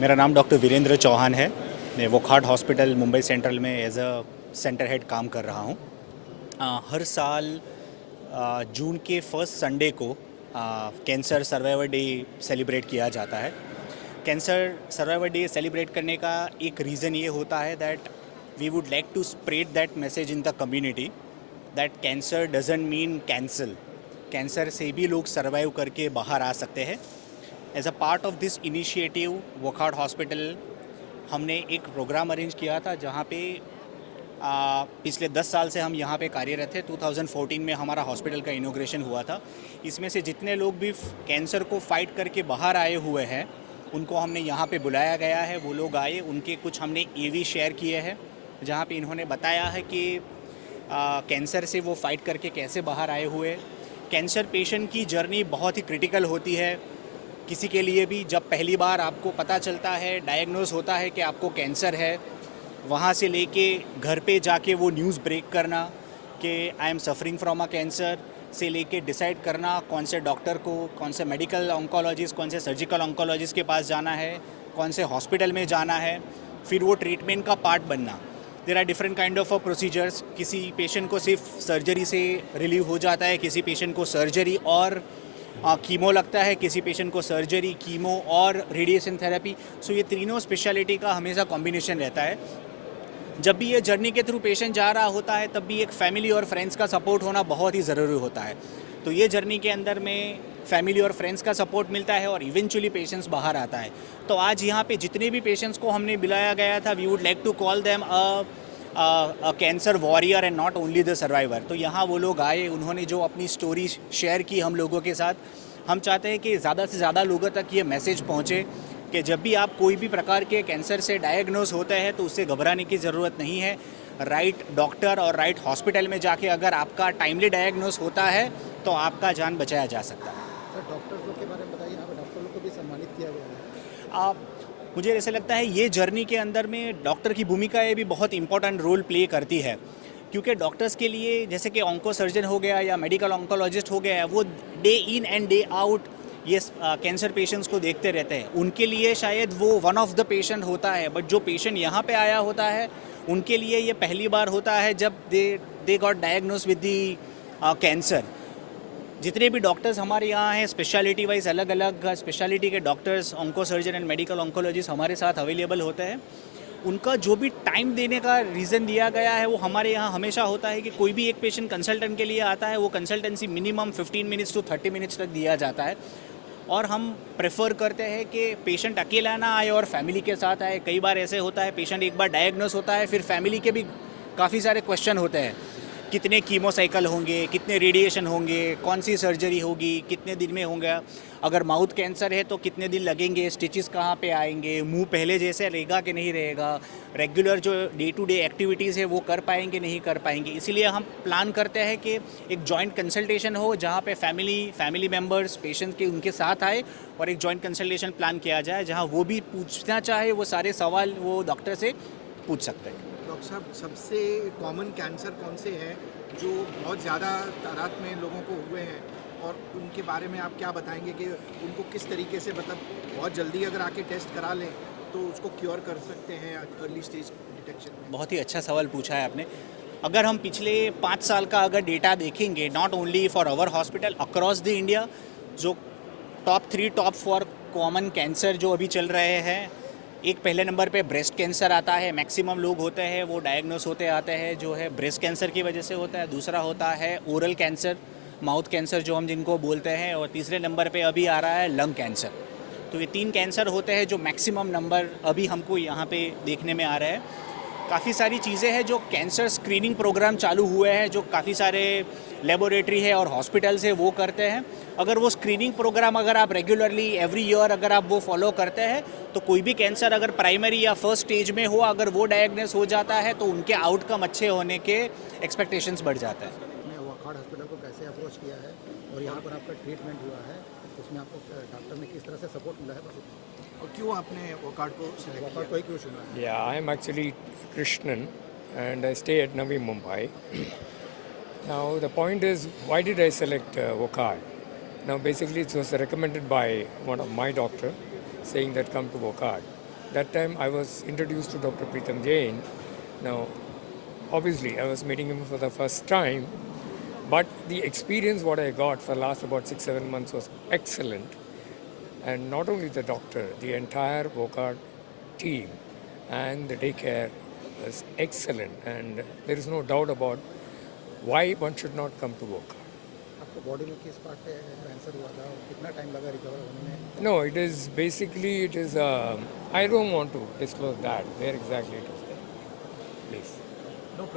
मेरा नाम डॉक्टर वीरेंद्र चौहान है। मैं वोकहार्ट हॉस्पिटल मुंबई सेंट्रल में एज अ सेंटर हेड काम कर रहा हूँ। हर साल जून के फर्स्ट संडे को कैंसर सर्वाइवर डे सेलिब्रेट किया जाता है। कैंसर सर्वाइवर डे सेलिब्रेट करने का एक रीज़न ये होता है that we would like to spread that message in the community that cancer doesn't mean cancel. Cancer से भी लोग सर्वाइव करके बाहर आ सकते हैं। As a part of this initiative Wockhardt hospital हमने एक प्रोग्राम अरेंज किया था जहाँ पे पिछले 10 साल से हम यहाँ पे कार्यरत थे। 2014 में हमारा हॉस्पिटल का इनॉग्रेशन हुआ था। इसमें से जितने लोग भी कैंसर को फाइट करके बाहर आए हुए हैं उनको हमने यहाँ पे बुलाया गया है। वो लोग आए, उनके कुछ हमने ईवी शेयर किए हैं जहाँ पे इन्होंने बताया है कि कैंसर से वो फाइट करके कैसे बाहर आए हुए। कैंसर पेशेंट की जर्नी बहुत ही क्रिटिकल होती है। किसी के लिए भी जब पहली बार आपको पता चलता है, डायग्नोज होता है कि आपको कैंसर है, वहाँ से लेके घर पे जाके वो न्यूज़ ब्रेक करना कि I am suffering from a cancer से लेके डिसाइड करना कौन से डॉक्टर को, कौन से मेडिकल ऑन्कोलॉजिस्ट, कौन से सर्जिकल ऑन्कोलॉजिस्ट के पास जाना है, कौन से हॉस्पिटल में जाना है, फिर वो ट्रीटमेंट का पार्ट बनना। There are different kind of procedures. किसी पेशेंट को सिर्फ सर्जरी से रिलीव हो जाता है, किसी पेशेंट को सर्जरी और कीमो लगता है, किसी पेशेंट को सर्जरी, कीमो और रेडिएशन थेरेपी। सो ये तीनों स्पेशलिटी का हमेशा कॉम्बिनेशन रहता है। जब भी ये जर्नी के थ्रू पेशेंट जा रहा होता है तब भी एक फैमिली और फ्रेंड्स का सपोर्ट होना बहुत ही ज़रूरी होता है। तो ये जर्नी के अंदर में फैमिली और फ्रेंड्स का सपोर्ट मिलता है और इवेंचुअली पेशेंट्स बाहर आता है। तो आज यहाँ पे जितने भी पेशेंट्स को हमने बुलाया गया था, we would like to call them a cancer warrior and not only the survivor. तो यहाँ वो लोग आए, उन्होंने जो अपनी स्टोरी शेयर की हम लोगों के साथ। हम चाहते हैं कि ज़्यादा से ज़्यादा लोगों तक ये मैसेज पहुँचे कि जब भी आप कोई भी प्रकार के कैंसर से डायग्नोज होते हैं तो उससे घबराने की ज़रूरत नहीं है। राइट डॉक्टर और राइट हॉस्पिटल में जाके अगर आपका टाइमली डायग्नोज होता है तो आपका जान बचाया जा सकता है। सर, डॉक्टर्स लोग के बारे में बताइए। यहाँ पे डॉक्टर लोग को भी सम्मानित किया गया है। आप मुझे ऐसा लगता है ये जर्नी के अंदर में डॉक्टर की भूमिका ये भी बहुत इंपॉर्टेंट रोल प्ले करती है, क्योंकि डॉक्टर्स के लिए जैसे कि ऑन्को सर्जन हो गया या मेडिकल ऑन्कोलॉजिस्ट हो गया, वो day in and day out ये कैंसर पेशेंट्स को देखते रहते हैं। उनके लिए शायद वो वन ऑफ द पेशेंट होता है, बट जो पेशेंट यहाँ पे आया होता है उनके लिए ये पहली बार होता है जब they got diagnose with the cancer. जितने भी डॉक्टर्स हमारे यहाँ हैं स्पेशलिटी वाइज, अलग अलग स्पेशलिटी के doctors, onco surgeon and medical oncologist हमारे साथ अवेलेबल होते हैं। उनका जो भी टाइम देने का रीज़न दिया गया है वो हमारे यहाँ हमेशा होता है कि कोई भी एक पेशेंट कंसल्टेंट के लिए आता है, वो consultancy minimum 15 minutes to 30 minutes तक दिया जाता है। और हम प्रेफर करते हैं कि पेशेंट अकेला ना आए और फैमिली के साथ आए। कई बार ऐसे होता है पेशेंट एक बार डायग्नोस होता है, फिर फैमिली के भी काफ़ी सारे क्वेश्चन होते हैं। कितने कीमो साइकिल होंगे, कितने रेडिएशन होंगे, कौन सी सर्जरी होगी, कितने दिन में होंगे, अगर माउथ कैंसर है तो कितने दिन लगेंगे, स्टिचेस कहाँ पे आएंगे, मुंह पहले जैसे रहेगा कि नहीं रहेगा, रेगुलर जो डे टू डे एक्टिविटीज़ है वो कर पाएंगे नहीं कर पाएंगे। इसीलिए हम प्लान करते हैं कि एक जॉइंट कंसल्टेशन हो जहाँ पे फैमिली मेम्बर्स पेशेंट के उनके साथ आए और एक जॉइंट कंसल्टेशन प्लान किया जाए जहाँ वो भी पूछना चाहे वो सारे सवाल वो डॉक्टर से पूछ सकते हैं। डॉक्टर साहब, सबसे कॉमन कैंसर कौन से हैं जो बहुत ज़्यादा तादाद में लोगों को हुए हैं, और उनके बारे में आप क्या बताएंगे कि उनको किस तरीके से, मतलब बहुत जल्दी अगर आके टेस्ट करा लें तो उसको क्योर कर सकते हैं अर्ली स्टेज डिटेक्शन में? बहुत ही अच्छा सवाल पूछा है आपने। अगर हम पिछले 5 साल का अगर डेटा देखेंगे, not only for our hospital, across the India, जो टॉप 3 टॉप 4 कॉमन कैंसर जो अभी चल रहे हैं, एक पहले नंबर पे ब्रेस्ट कैंसर आता है। मैक्सिमम लोग होते हैं वो डायग्नोस होते आते हैं जो है ब्रेस्ट कैंसर की वजह से होता है। दूसरा होता है ओरल कैंसर, माउथ कैंसर जो हम जिनको बोलते हैं, और तीसरे नंबर पे अभी आ रहा है लंग कैंसर। तो ये 3 कैंसर होते हैं जो मैक्सिमम नंबर अभी हमको यहाँ पे देखने में आ रहा है। काफ़ी सारी चीज़ें हैं जो कैंसर स्क्रीनिंग प्रोग्राम चालू हुए हैं जो काफ़ी सारे लेबोरेटरी है और हॉस्पिटल्स है वो करते हैं। अगर वो स्क्रीनिंग प्रोग्राम अगर आप रेगुलरली एवरी ईयर अगर आप वो फॉलो करते हैं तो कोई भी कैंसर अगर प्राइमरी या फर्स्ट स्टेज में हो, अगर वो डायग्नोस हो जाता है तो उनके आउटकम अच्छे होने के एक्सपेक्टेशंस बढ़ जाते हैं। आपने वोकहार्ट हॉस्पिटल को कैसे अप्रोच किया है और यहाँ पर आपका ट्रीटमेंट हुआ है, उसमें आपको डॉक्टर ने किस तरह से सपोर्ट मिला है, बस और क्यों आपने वोकहार्ट को सिलेक्ट किया, को ही क्यों चुना है? Yeah, I'm actually Krishnan and I stay at Navi Mumbai. Now, the point is, why did I select Wockhardt? Now, basically, it was recommended by one of my doctor saying that come to Wockhardt. That time I was introduced to Dr. Preetham Jain. Now, obviously, I was meeting him for the first time, but the experience what I got for last about 6-7 months was excellent. And not only the doctor, the entire Vocard team and the daycare was excellent. And there is no doubt about why one should not come to Vocard. आपको body में किस part पे cancer हुआ था और कितना time लगा recover होने में? No, it is basically, it is, I don't want to disclose that, where exactly it is there. Please.